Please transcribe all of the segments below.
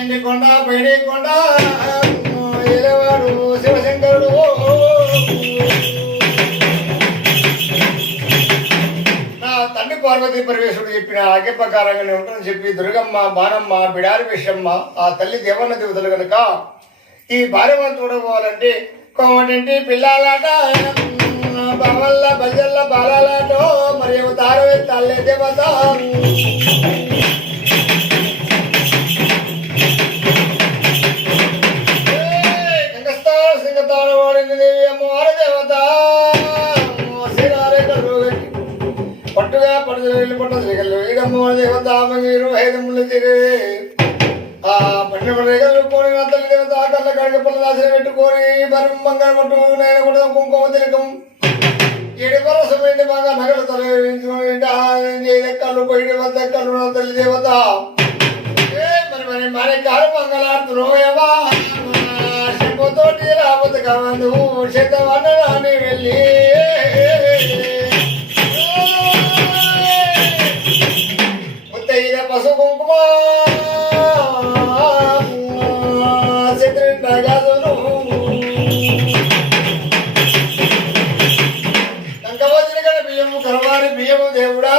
ఎండికొండ పైడికొండ ఏలవాడు శివశంకరుడు నా తండ్రి పార్వతీ పరమేశ్వరుడు చెప్పిన ఆజ్ఞ ప్రకారంగా నేను ఉంటానని చెప్పి దుర్గమ్మ బాణమ్మ బిడారి విషమ్మ ఆ తల్లి దేవన్న దేవతలు కనుక ఈ భార్యను చూడబోవాలంటే కోమటింటి పిల్లలాట బావల్ల బజల్ల బాలాలాటో మరియు తారవే తల్లే దేవత పట్టుగా పడుదల పట్టదు ఇడమ్మ దేవత మీరు ఐదములు తిరే ఆ పన్నెండు రేగలు పోని నా తల్లి దేవత కళ్ళ కడిగ పళ్ళు దాసిన పెట్టుకొని బరి మంగళ పట్టు నేను కూడా కుంకుమ తిలకం ఏడు పరసమైంది బాగా నగలు తలెక్కలు పోయి వద్దెక్కలు నా తల్లి దేవత మరి మరి మరి కాలు మంగళాడుతున్నావా శంభతోటి రాబోతు కావందు శతవన రాని వెళ్ళి ముత్తైన పసు కుంకుమ చిత్రిండగాదును కంకవదిన గల బియ్యము కరవారి బియ్యము దేవుడా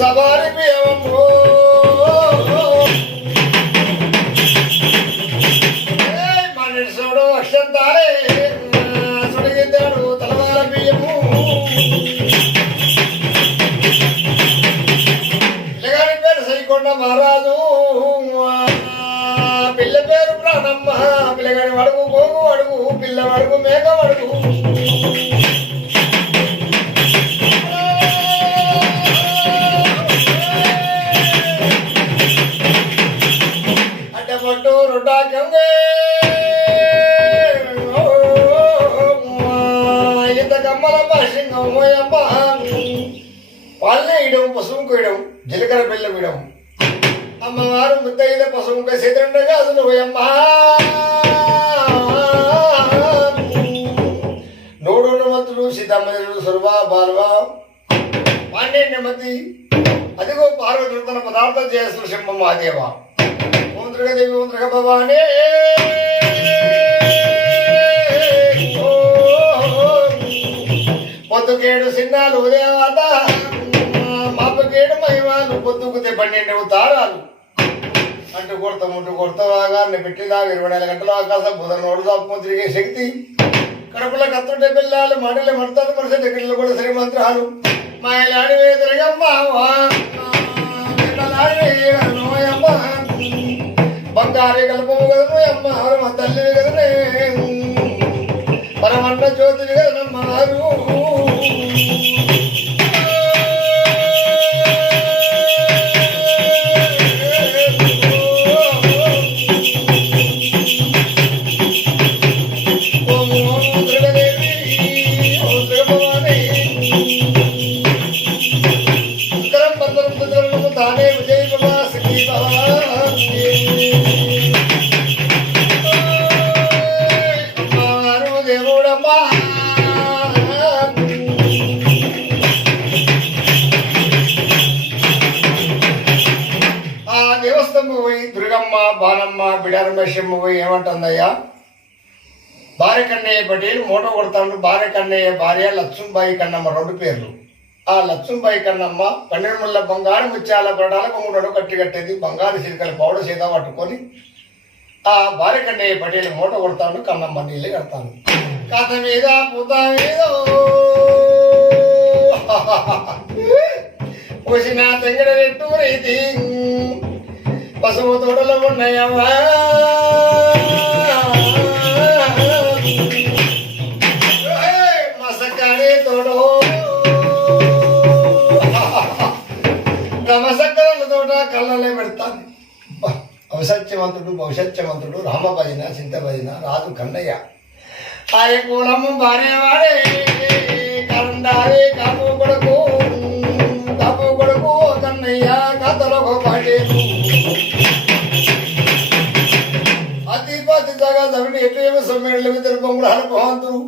సవారి బియ్యము మనుషుడు అక్షంతాలే సుడిగిద్దాడు తలవార బియ్యము పిల్లగాడి పేరు సైకొండ మహారాజు పిల్ల పేరు ప్రాణమ్మ పిల్లగాడి అడుగు గోగు అడుగు పిల్ల అడుగు మేఘ అడుగు అడ్డపట్టు రుడ్డాకంగే ఇంత కమ్మల భాషంగమ్మ పల్లెయడం పసుపు కొయ్యడం జీలకర్ర బెల్లం వేయడం అమ్మవారు ముద్దయిద పసుపు సేతండగా అసలు పోయమ్మా నూడు మతులు సీతమ్మదులు సురవా బాల్వా పాండ్యమతి అదిగో పార్వతి తన పదార్థం చేసిన శంభ మహాదేవ ఓం దుర్గదేవి ఓం దుర్గ భవానే పొద్దుకేడు సిన్నాలు దేవత మాపకేడు మహిమాలు పొద్దుకుతే 12 తారాలు అంటూ కొడత ముట్టు కొడతవాగా పెట్టినా 24 గంటల ఆకాశం బుధనోడు దాపు తిరిగే శక్తి కడుపుల కత్తుంటే పిల్లలు మడిలు మడతారు మనిషి దగ్గరలో కూడా శ్రీమంత్రాలు మాయలాడి వేదరగమ్మ బంగారు కలుపము కదను అమ్మ మా తల్లి కదనే పరమంట జ్యోతివి కదనమ్మారు తానే విజయ అమ్మవారు దేవుడమ్మా ఆ దేవస్థంలో పోయి దుర్గమ్మ బాణమ్మ బిడారమేషమ్మ పోయి ఏమంటుందయ్యా భార్య కన్నయ్య పటేల్ మూట కొడతాడు భార్య కన్నయ్య భార్య లక్ష్మీబాయి కన్నమ్మ 2 పేర్లు ఆ లక్ష్మీబాయి కన్నమ్మ 12 ముళ్ళ బంగారు ముత్యాల పడాలకు 3 కట్టి కట్టేది బంగారు సిరికల పౌడ సీత పట్టుకొని ఆ భార్య కన్నయ్య పటేల్ మూట కొడతాడు కన్నమ్మ నీళ్ళు కడతాను కథ మీద పూత మీద పోసిన తెంగడ రెట్టు రీతి పసుపు తోటలో ఉన్నాయమ్మా మసకాడే తోడో రమసక్కల తోట కళ్ళలే పెడతాను అవసత్యవంతుడు భవిష్యత్యవంతుడు రామభజన చింతభజన రాజు కన్నయ్య ఆయ కూలమ్మ భార్య వాడే కరండారే కాపు కొడుకు కన్నయ్య కథలో పాటేరు అతిపతి జగా జమిని ఎట్లేమో సమ్మేళ ఇద్దరు బొమ్మలు హనుభవంతుడు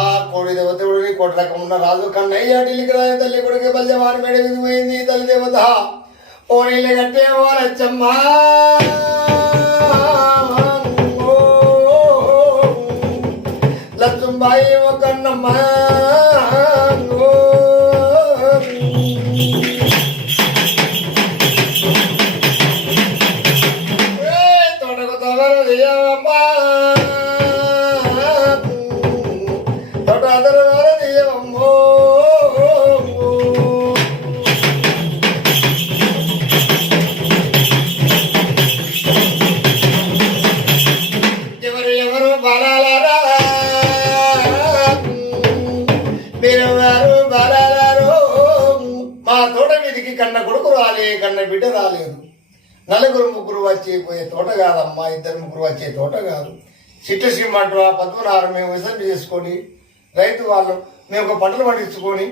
ఆ కోడి దేవతవుడిని కోటి రకం ఉన్న రాజు కన్నయ్య ఢిల్లీకి రాజు తల్లి కొడుకు బల్యవాని మేడ మీద పోయింది తల్లి దేవత ఓ నీళ్ళు కట్టే ఓ లచ్చమ్మా లచ్చుంబాయి ఓ కన్నమ్మ తోటకు తవరు దియమ్మా తోట అదరు దియమ్మో ఎవరు బలాలరా మీరెవరు బలాలరు మా తోట మీదికి కన్న కొడుకు రాలే కన్న బిడ్డ రాలేదు నలుగురు ముగ్గురు వచ్చే తోట కాదమ్మా ఇద్దరు ముగ్గురు వచ్చే తోట కాదు చిట్ట శ్రీమంటు ఆ పద్మనాభం మేము విసర్జన చేసుకొని రైతు వాళ్ళు మేము ఒక పంటలు పండించుకొని